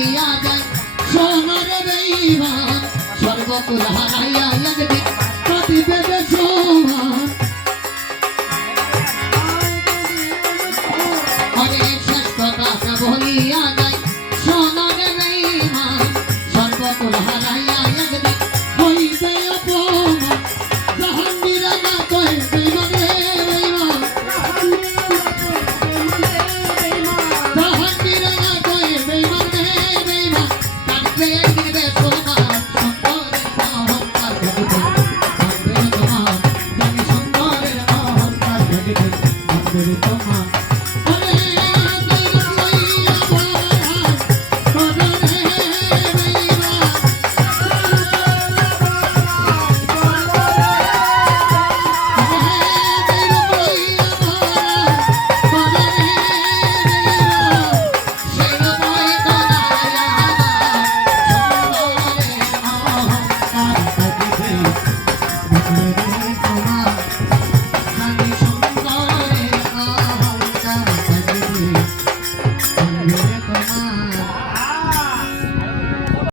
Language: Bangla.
বলিয়া যায় সোনার বেঈমান সর্বকুল হারাইয়া একদিন কাঁদিবে বেসমান আরে শেষ কথা বলিয়া যায় সোনার বেঈমান সর্বকুল হারাইয়া একদিন হইবে অপমান জাহাঙ্গীর না কই বেঈমান রে বেঈমান জাহাঙ্গীর না কই বেঈমান রে বেঈমান কাঁদবে একদিন বেসমান শঙ্করের অহংকার ভেঙে কাঁদবে তোমার জানি শঙ্করের অহংকার ভেঙে কাঁদবে তোমার